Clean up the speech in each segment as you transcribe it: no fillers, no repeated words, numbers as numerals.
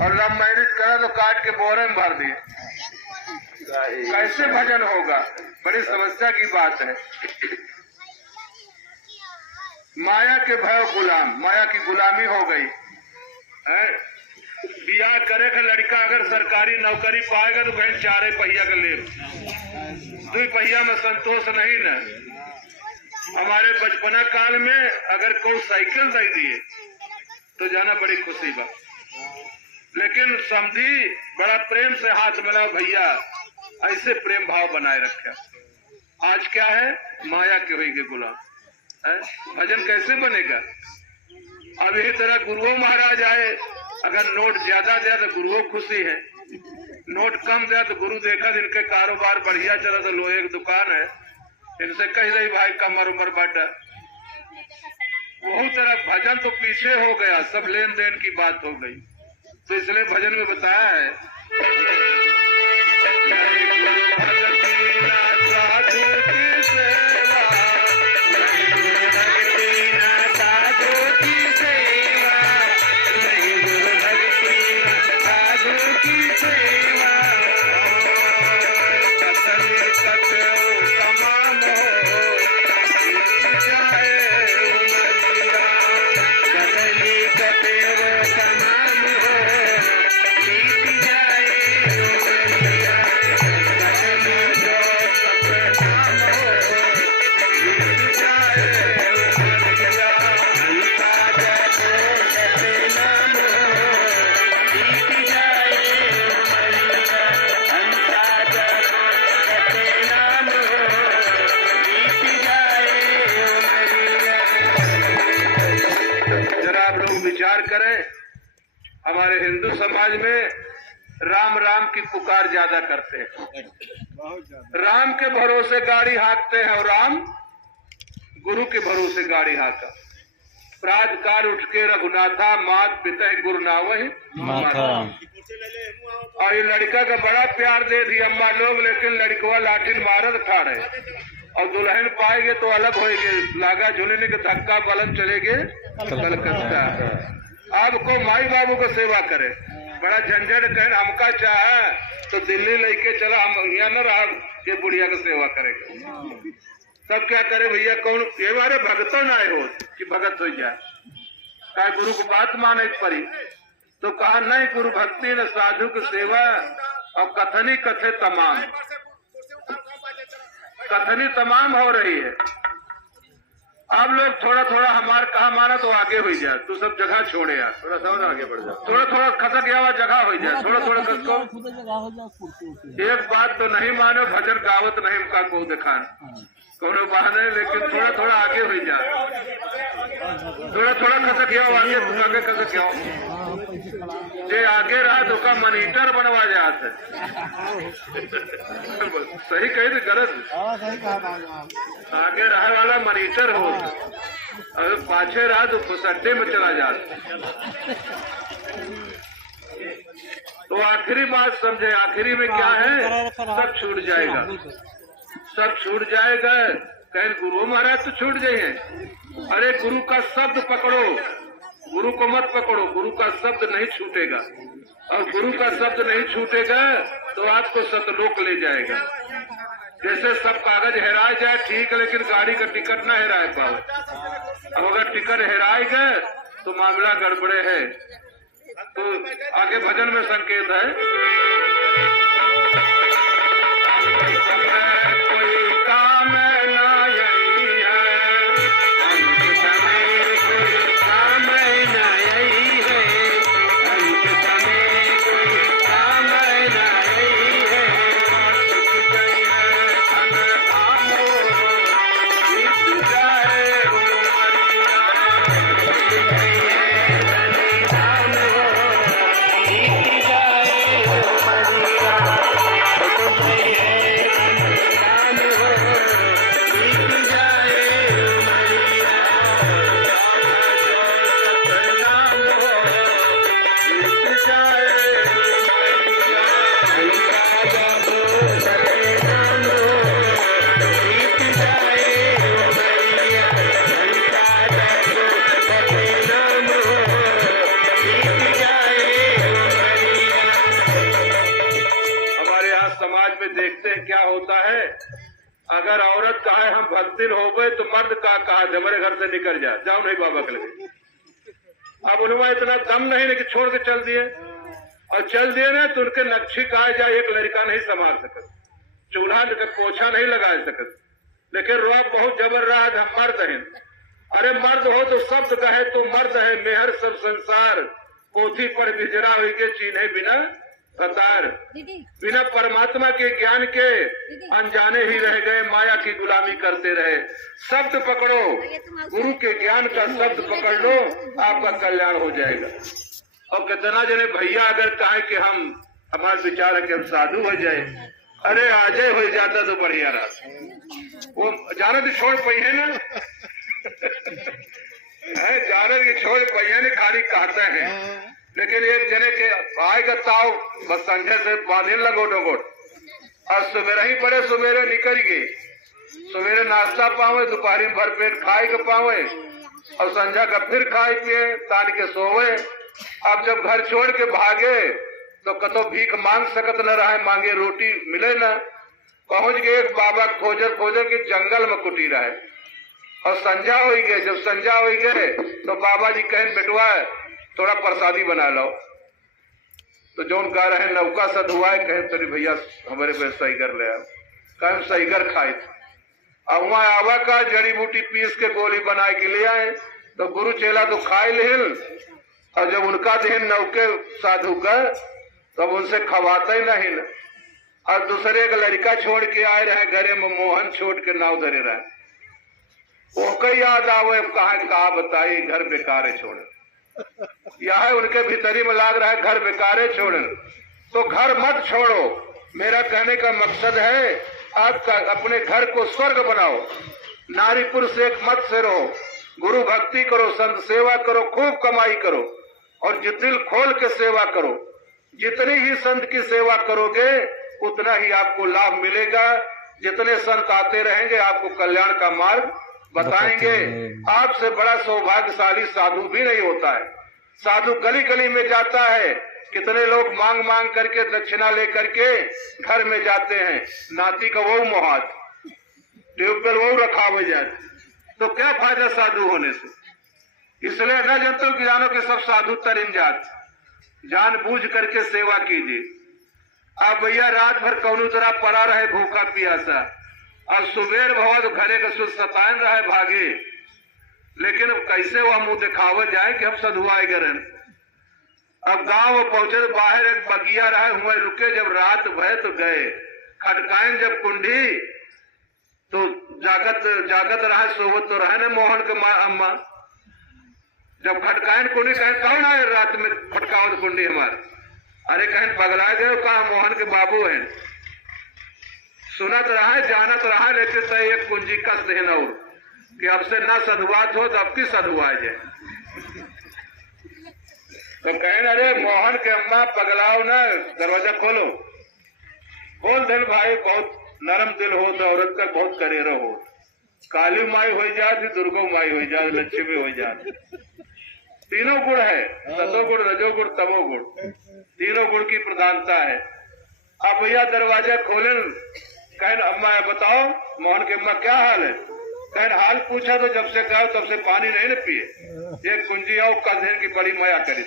और love marriage करा तो काट के बोरे में भर दिए। कैसे भजन होगा? बड़ी समस्या की बात है। माया के भय गुलाम, माया की गुलामी हो गई है। बियाह करे का लड़का अगर सरकारी नौकरी पाएगा तो बहन 4 पहिया का ले, 2 पहिया में संतोष नहीं न। हमारे बचपना काल में अगर कोई साइकिल दे दिए तो जाना बड़ी खुशी बा, लेकिन समझी बड़ा प्रेम से हाथ मिला, भैया ऐसे प्रेम भाव बनाए रखा। आज क्या है? माया के हुई के गुलाम है। भजन कैसे बनेगा? अब यही तरह गुरुओं महाराज आए, अगर नोट ज्यादा दिया तो गुरुओं खुशी है, नोट कम दिया तो गुरु देखा इनके कारोबार बढ़िया चला तो लोहे की दुकान है, इनसे कह रही भाई कमर उमर बाटा। बहुत तरह भजन तो पीछे हो गया, सब लेन देन की बात हो गई। तो इसलिए भजन में बताया है करें। हमारे हिंदू समाज में राम राम की पुकार ज्यादा करते हैं, राम के भरोसे गाड़ी हाँकते हैं और राम गुरु के भरोसे गाड़ी हाँका। प्रात काल उठ के रघुनाथा मात पिता गुरु नावहि माता। और ये लड़का का बड़ा प्यार दे दी अम्मा लोग, लेकिन लड़कवा लाठिन मारत ठाड़े और दुल्हन पाएंगे तो अलग होएंगे, लागा झूलने के धक्का बलम चलेगे कलकत्ता। आपको माई बाबू को सेवा करे, बड़ा झंझट कहें हमका चाहे तो दिल्ली लेके चला, हम यहाँ न रहा ये बुढ़िया को सेवा करेगा। सब क्या करे भैया, कौन ये बारे भगतों ना हो कि भगत हो जाए, कहा गुरु को बात माने परी तो कहा नहीं, गुरु भक्ति न साधु की सेवा और कथनी कथे तमाम, कथनी तमाम हो रही है। आप लोग थोड़ा थोड़ा हमार कहा माना तो आगे हो जाए, तू सब जगह छोड़े यार, थोड़ा सा आगे बढ़ जाए, थोड़ा थोड़ा खसक गया जगह हो जाए, थोड़ा थोड़ा कसको। एक बात तो नहीं मानो, भजन गावत नहीं उनका को दिखान कोनो बहाने, लेकिन थोड़ा थोड़ा आगे हो जाए, थोड़ा थोड़ा खसक गया आगे खसक गया। जे आगे रहा तो का मनीटर बनवा जाते सही कही थी गरज, आगे रहा वाला मनीटर हो, अगर पाछे रहा तो फुसड्डे में चला जाता। तो आखिरी बात समझे, आखिरी में क्या है, सब छूट जाएगा, सब छूट जाएगा। कहीं गुरु महाराज तो छूट जाइए, अरे गुरु का शब्द पकड़ो, गुरु को मत पकड़ो, गुरु का शब्द नहीं छूटेगा, और गुरु का शब्द नहीं छूटेगा तो आपको सतलोक ले जाएगा। जैसे सब कागज हेराए जाए ठीक है, लेकिन गाड़ी का टिकट ना हेराए पाओ। अब अगर टिकट हेराए गए तो मामला गड़बड़े है। तो आगे भजन में संकेत है, कोई काम ना यही है, अंत समय कोई काम ना यही है, अंत समय कोई काम ना यही है, सुख गई है धन धामो, बीत जाए उमरिया, सुख गई है धन धामो, बीत जाए में क्या होता है, अगर औरत कहे हम भक्तिन हो गए तो मर्द का कहा हमारे घर से निकल जा, जाओ नहीं बाबा के लगे। अब उन्होंने इतना दम नहीं कि छोड़ के चल दिए, और चल दिए ना तो उनके नक्शी कहा जाए एक लड़का नहीं संभाल सकत, चूल्हा पोछा नहीं लगा सकत, लेकिन रोब बहुत जबर रहा है, हम मर्द हैं। अरे मर्द हो तो शब्द कहे तो मर्द है, मेहर सब संसार पोथी पर बिजरा हुई के चीन्हे बिना कतार, बिना परमात्मा के ज्ञान के अनजाने ही रह गए, माया की गुलामी करते रहे। शब्द पकड़ो, गुरु के ज्ञान का शब्द पकड़ लो, आपका कल्याण हो जाएगा। और कितना जने भैया अगर कहे कि हम हमारे विचार है कि हम साधु हो जाए, अरे आजे हो जाता तो बढ़िया रहा। वो जाना तो छोड़ पाई है ना जाना की छोड़ पाई है ना, खाली कहते हैं। लेकिन एक जने के भाई का ताव बस संझे से बांधे लगो डोगोट, और सवेरे ही बड़े सवेरे निकल गए, सवेरे नाश्ता पावे, दोपहरी में भरपेट खाए के पावे, और संझा का फिर खाए पिए तान के सोवे। अब जब घर छोड़ के भागे तो कतो भीख मांग सकत न रहा, मांगे रोटी मिले न। पहुंच गए एक बाबा खोजर खोजर के जंगल में कुटीर है, और संझा हो गए। जब संझा हो गए तो बाबा जी कहें बेटवा थोड़ा प्रसादी बना लो, तो जो कह रहे नौका सद हुआ है, कहें तेरे भैया हमारे पे सही कर ले, कहें सही कर खाए। अब वहां आवा का जड़ी बूटी पीस के गोली बनाए के ले आए, तो गुरु चेला तो खाए लिहिल, और जब उनका देहन नौके साधु का तब उनसे खवाता ही नहीं। और दूसरे एक लड़का छोड़ के आए रहे घरे में, मोहन छोड़ के नाव धरे रहे, वो कई याद आवे कहा बताई घर बेकारे छोड़े, यह उनके भीतरी में लाग रहा है घर बेकारे छोड़े। तो घर मत छोड़ो, मेरा कहने का मकसद है आपका अपने घर को स्वर्ग बनाओ, नारी पुरुष एक मत से रहो, गुरु भक्ति करो, संत सेवा करो, खूब कमाई करो, और दिल खोल के सेवा करो। जितनी ही संत की सेवा करोगे उतना ही आपको लाभ मिलेगा। जितने संत आते रहेंगे आपको कल्याण का मार्ग बताएंगे। आपसे बड़ा सौभाग्यशाली साधु भी नहीं होता है। साधु गली गली में जाता है, कितने लोग मांग मांग करके दक्षिणा लेकर के घर में जाते हैं, नाती का वो मुहाज ट्यूबवेल वो रखा हुआ जाए, तो क्या फायदा साधु होने से। इसलिए न जनता की जानो कि सब साधु तरीन जात, जान बूझ करके सेवा कीजिए। आप भैया रात भर कौन तरह पड़ा रहे भूखा प्यासा, और सुबेर भवा तो घरे का सुध सतान रहे भागे, लेकिन कैसे वह मुंह दिखावा जाए कि हम सधुआए गरन। अब गांव पहुंचे तो बाहर एक बगिया रहे हुए रुके, जब रात भय तो गए, खटकाएं जब कुंडी तो जागत रहा, सोवत तो रहे न मोहन के माँ अम्मा। जब खटकाएं कुंडी कहें कौन आए रात में खटकावत कुंडी हमारे, अरे कहें पगला गए कहा मोहन के बाबू हैं। सुनत रहा जानत रहा, लेकिन तो एक कुंजी कस देन और कि अब से ना सधुआत हो तो अब की सधुआ जाए। तो कहें अरे मोहन के अम्मा पगलाओ ना, दरवाजा खोलो। खोल देन भाई, बहुत नरम दिल हो तो औरत का बहुत करेरा हो, काली माई हो जाती, दुर्गो माई हो जाती, लक्ष्मी हो जाती। तीनों गुण है, सतोगुण रजोगुण तमोगुण, तीनों गुण की प्रधानता है। अब भैया दरवाजा खोले, कहन अम्मा बताओ मोहन के अम्मा क्या हाल है। कहन हाल पूछा तो जब से कहा तब से पानी नहीं न पिए, एक कुंजी आओ कल की बड़ी माया करी।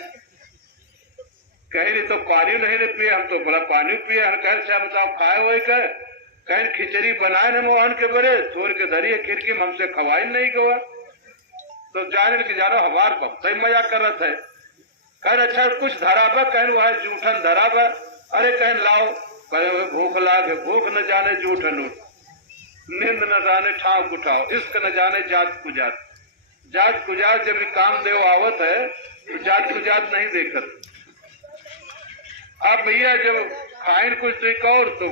कहीं तो पानी नहीं न पिए, हम तो बड़ा पानी पिए। कह से बताओ खाए वही कह, कहीं खिचड़ी बनाए न मोहन के बड़े छोड़ के धरी खिड़की में, हमसे खवाई नहीं गवा। तो जाने की जानो हमार सही मजा करत है। कह अच्छा कुछ धराबा, कहन वह जूठन धराबा। अरे कहन लाओ, कहे भूख लागे, भूख न जाने जूठन उठ, नींद न जाने ठाव उठाओ, इश्क न जाने जात कुजात। जात कुजात जब काम देव आवत है तो जात कुजात नहीं देखत। अब भैया जब खाइन कुछ तो और तो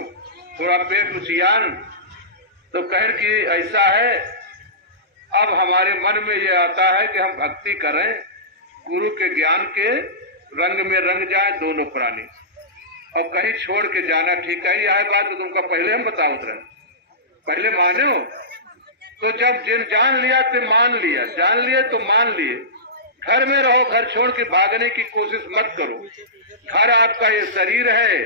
थोड़ा पेट उचियान, तो कहन की ऐसा है। अब हमारे मन में ये आता है कि हम भक्ति करें, गुरु के ज्ञान के रंग में रंग जाए दोनों प्राणी, और कहीं छोड़ के जाना ठीक है। यह बात तो तुमका पहले हम बताओ रहे, पहले माने हो तो जब जिन जान लिया तो मान लिया, जान लिए तो मान लिए। घर में रहो, घर छोड़ के भागने की कोशिश मत करो। घर आपका ये शरीर है,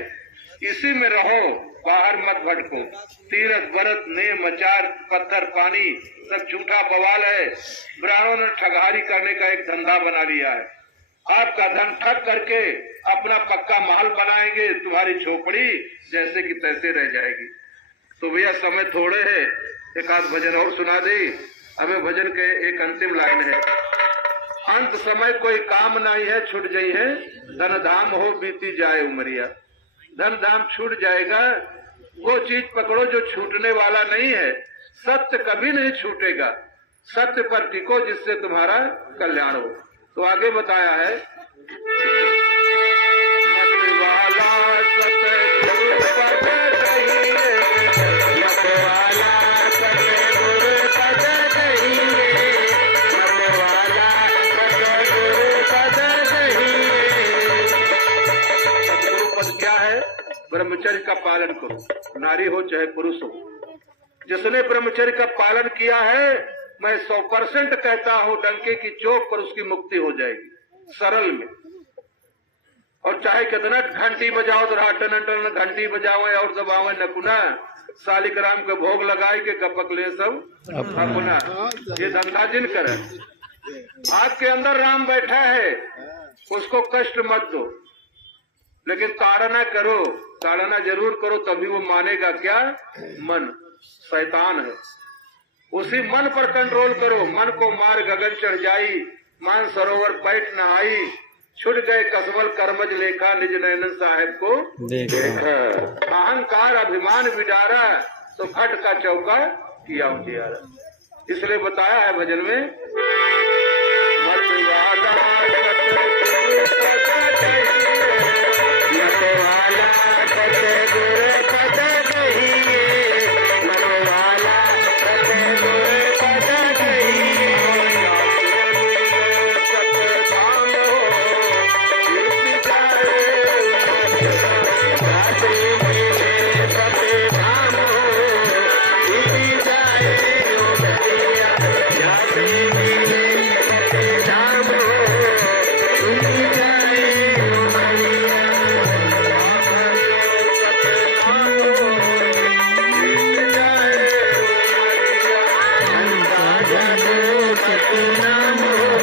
इसी में रहो, बाहर मत भटको। तीरथ व्रत नेम आचार पत्थर पानी सब झूठा बवाल है। ब्राह्मणों ने ठगहारी करने का एक धंधा बना लिया है। आपका धन ठग करके अपना पक्का महल बनाएंगे, तुम्हारी झोपड़ी जैसे कि तैसे रह जाएगी। तो भैया समय थोड़े है, एक आध भजन और सुना दे हमें। भजन के एक अंतिम लाइन है, अंत समय कोई काम नहीं है छूट जाई है, धन धाम हो बीती जाए उमरिया। धन धाम छूट जाएगा, वो चीज पकड़ो जो छूटने वाला नहीं है। सत्य कभी नहीं छूटेगा, सत्य पर टिको जिससे तुम्हारा कल्याण हो। तो आगे बताया है, ब्रह्मचर्य का पालन करो, नारी हो चाहे पुरुष हो। जिसने ब्रह्मचर्य का पालन किया है, मैं 100% कहता हूं, डंके की चोट पर उसकी मुक्ति हो जाएगी सरल में। और चाहे कितना घंटी बजाओ, टन घंटी बजावे और दबावे नकुना, सालिक राम के भोग लगाए के कपक ले सब अपना। ये धंधा जिन करे, आपके अंदर राम बैठा है, उसको कष्ट मत दो, लेकिन ताड़ना करो, ताड़ना जरूर करो, तभी वो मानेगा। क्या? मन शैतान है, उसी मन पर कंट्रोल करो। मन को मार गगन चढ़ जाई, मान सरोवर बैठ नहाई, छुट गए कसमल कर्मज लेखा, निज नयन साहेब को देखा। अहंकार अभिमान बिडारा, तो घट का चौका किया उजियारा। इसलिए बताया है भजन में, सतनाम हो